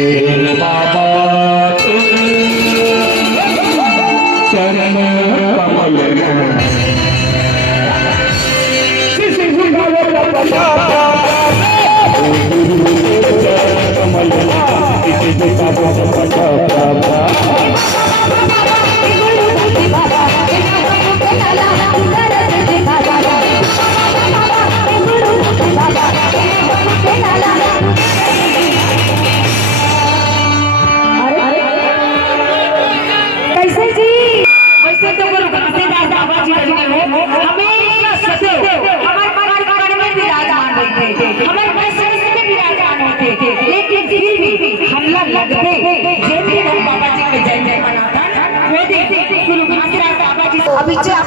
बाबा चरण कमल अभी चला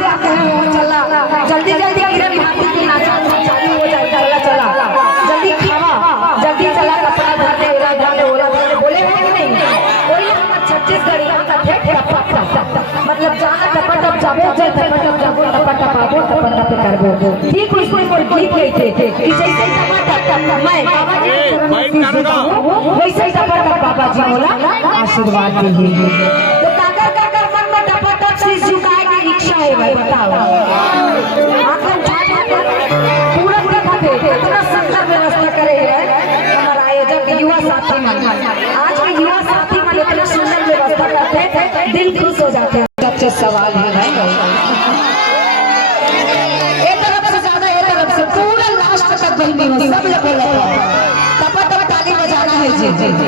जल्दी जल्दी किरण भाभी की नाचा चालू हो जाए। चला चला जल्दी खावा जल्दी चला कपड़ा धरते ओला बोले नहीं कोई छत्तीसगढ़ी का मतलब जाना टपटप जाबो जे टपटप जाबो टपटप आबो टपटप करबो ठीक उसको गीत गए थे कि जैसे टपटप मैं बाबा जी वैसे टपटप बाबा जी बोला आशीर्वाद दीजिए। तो काकर काकर मन में टपटप शीश झुकाए की इच्छा है भाई बताओ पूरा देखा थे कितना सुंदर व्यवस्था करे है हमारा आयोजक युवा साथी मन। आज के युवा साथी मन इतना सुंदर व्यवस्था करते हैं दिल खुश हो जाते हैं। सबसे सवाल है भाई एक तरफ से ज्यादा एक तरफ से पूरा लास्ट तक बंदी हो सब लोग टपटप ताली बजाना है जी जी जी।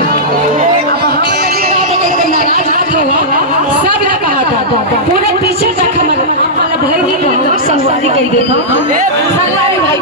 अब हम नाराज मत हो सब ने कहा था पूरे पीछे तक मतलब भाई नहीं संगवारी कह देखा संगवारी भाई